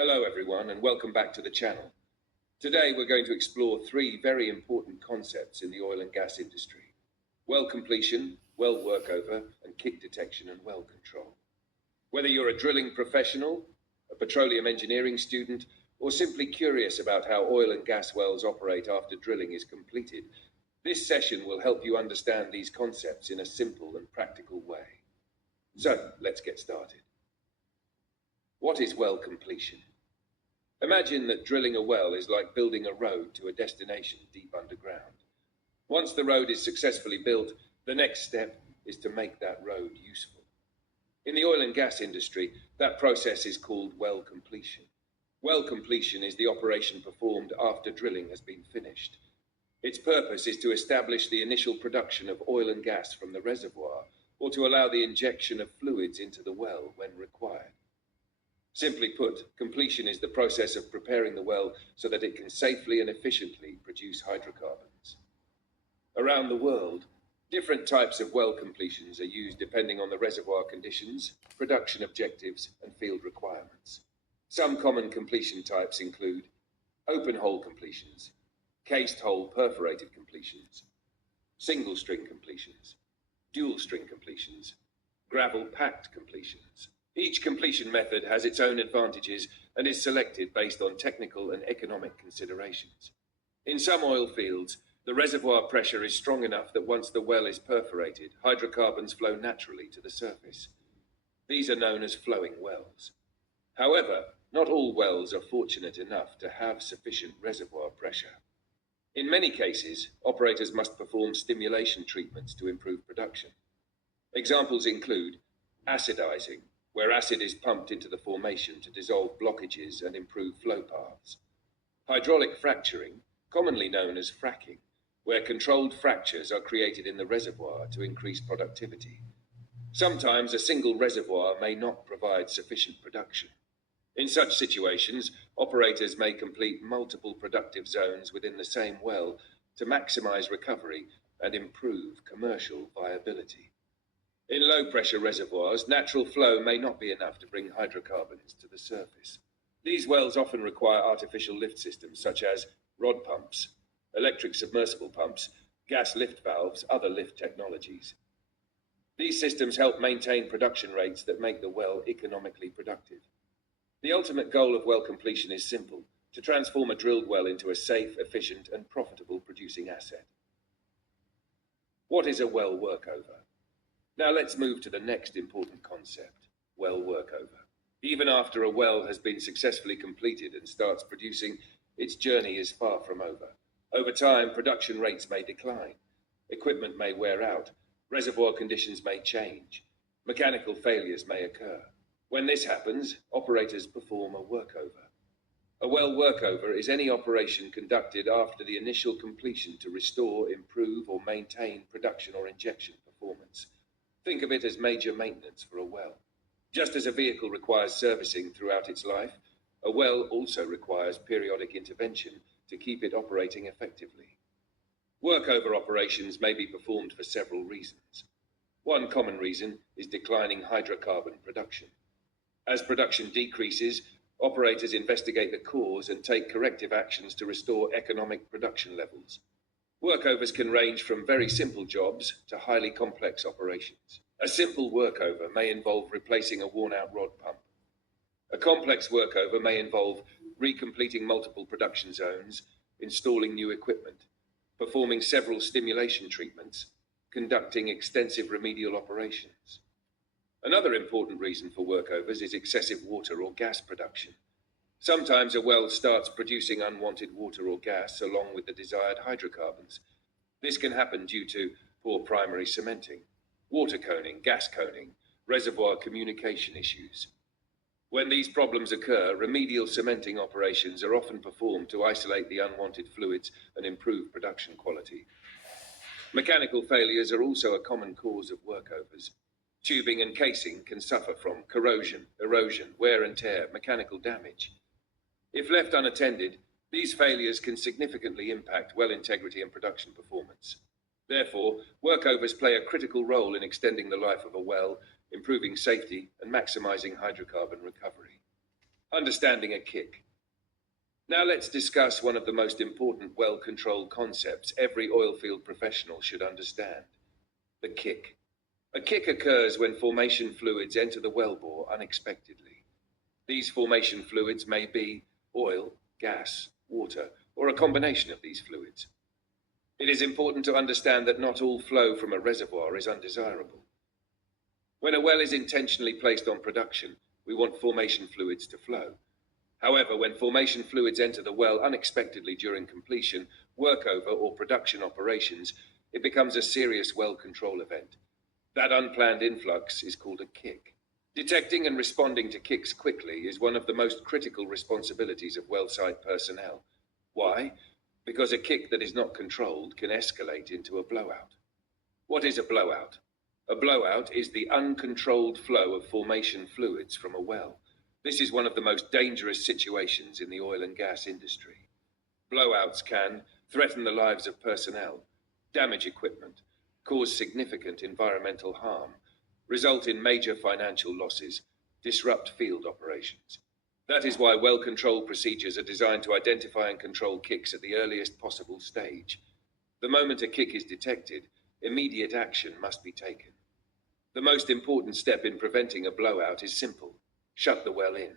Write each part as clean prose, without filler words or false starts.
Hello everyone and welcome back to the channel. Today we're going to explore three very important concepts in the oil and gas industry: well completion, well workover, and kick detection and well control. Whether you're a drilling professional, a petroleum engineering student, or simply curious about how oil and gas wells operate after drilling is completed, this session will help you understand these concepts in a simple and practical way. So, let's get started. What is well completion? Imagine that drilling a well is like building a road to a destination deep underground. Once the road is successfully built, the next step is to make that road useful. In the oil and gas industry, that process is called well completion. Well completion is the operation performed after drilling has been finished. Its purpose is to establish the initial production of oil and gas from the reservoir, or to allow the injection of fluids into the well when required. Simply put, completion is the process of preparing the well so that it can safely and efficiently produce hydrocarbons. Around the world, different types of well completions are used depending on the reservoir conditions, production objectives, and field requirements. Some common completion types include open hole completions, cased hole perforated completions, single string completions, dual string completions, gravel packed completions. Each completion method has its own advantages and is selected based on technical and economic considerations. In some oil fields, the reservoir pressure is strong enough that once the well is perforated, hydrocarbons flow naturally to the surface. These are known as flowing wells. However, not all wells are fortunate enough to have sufficient reservoir pressure. In many cases, operators must perform stimulation treatments to improve production. Examples include acidizing, where acid is pumped into the formation to dissolve blockages and improve flow paths. Hydraulic fracturing, commonly known as fracking, where controlled fractures are created in the reservoir to increase productivity. Sometimes a single reservoir may not provide sufficient production. In such situations, operators may complete multiple productive zones within the same well to maximize recovery and improve commercial viability. In low-pressure reservoirs, natural flow may not be enough to bring hydrocarbons to the surface. These wells often require artificial lift systems such as rod pumps, electric submersible pumps, gas lift valves, other lift technologies. These systems help maintain production rates that make the well economically productive. The ultimate goal of well completion is simple: to transform a drilled well into a safe, efficient, and profitable producing asset. What is a well workover? Now let's move to the next important concept: well workover. Even after a well has been successfully completed and starts producing, its journey is far from over. Over time, production rates may decline, equipment may wear out, reservoir conditions may change, mechanical failures may occur. When this happens, operators perform a workover. A well workover is any operation conducted after the initial completion to restore, improve, or maintain production or injection performance. Think of it as major maintenance for a well. Just as a vehicle requires servicing throughout its life, a well also requires periodic intervention to keep it operating effectively. Workover operations may be performed for several reasons. One common reason is declining hydrocarbon production. As production decreases, operators investigate the cause and take corrective actions to restore economic production levels. Workovers can range from very simple jobs to highly complex operations. A simple workover may involve replacing a worn-out rod pump. A complex workover may involve recompleting multiple production zones, installing new equipment, performing several stimulation treatments, conducting extensive remedial operations. Another important reason for workovers is excessive water or gas production. Sometimes a well starts producing unwanted water or gas along with the desired hydrocarbons. This can happen due to poor primary cementing, water coning, gas coning, reservoir communication issues. When these problems occur, remedial cementing operations are often performed to isolate the unwanted fluids and improve production quality. Mechanical failures are also a common cause of workovers. Tubing and casing can suffer from corrosion, erosion, wear and tear, mechanical damage. If left unattended, these failures can significantly impact well integrity and production performance. Therefore, workovers play a critical role in extending the life of a well, improving safety, and maximizing hydrocarbon recovery. Understanding a kick. Now let's discuss one of the most important well-controlled concepts every oilfield professional should understand: the kick. A kick occurs when formation fluids enter the wellbore unexpectedly. These formation fluids may be oil, gas, water, or a combination of these fluids. It is important to understand that not all flow from a reservoir is undesirable. When a well is intentionally placed on production, we want formation fluids to flow. However, when formation fluids enter the well unexpectedly during completion, workover, or production operations, it becomes a serious well control event. That unplanned influx is called a kick. Detecting and responding to kicks quickly is one of the most critical responsibilities of wellsite personnel. Why? Because a kick that is not controlled can escalate into a blowout. What is a blowout? A blowout is the uncontrolled flow of formation fluids from a well. This is one of the most dangerous situations in the oil and gas industry. Blowouts can threaten the lives of personnel, damage equipment, cause significant environmental harm, result in major financial losses, disrupt field operations. That is why well-controlled procedures are designed to identify and control kicks at the earliest possible stage. The moment a kick is detected, immediate action must be taken. The most important step in preventing a blowout is simple: shut the well in.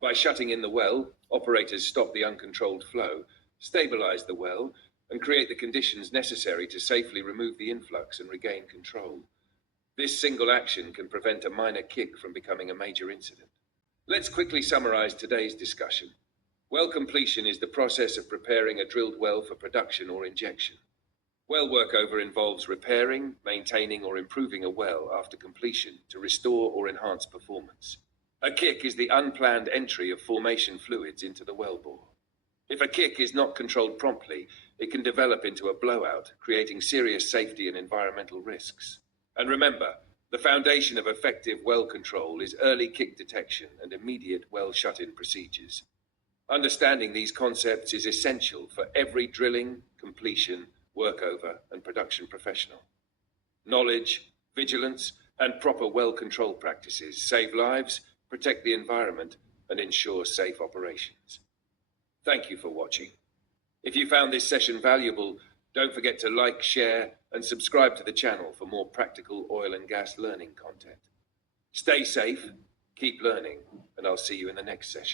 By shutting in the well, operators stop the uncontrolled flow, stabilize the well, and create the conditions necessary to safely remove the influx and regain control. This single action can prevent a minor kick from becoming a major incident. Let's quickly summarize today's discussion. Well completion is the process of preparing a drilled well for production or injection. Well workover involves repairing, maintaining, or improving a well after completion to restore or enhance performance. A kick is the unplanned entry of formation fluids into the wellbore. If a kick is not controlled promptly, it can develop into a blowout, creating serious safety and environmental risks. And remember, the foundation of effective well control is early kick detection and immediate well shut-in procedures. Understanding these concepts is essential for every drilling, completion, workover, and production professional. Knowledge, vigilance, and proper well control practices save lives, protect the environment, and ensure safe operations. Thank you for watching. If you found this session valuable, don't forget to like, share, and subscribe to the channel for more practical oil and gas learning content. Stay safe, keep learning, and I'll see you in the next session.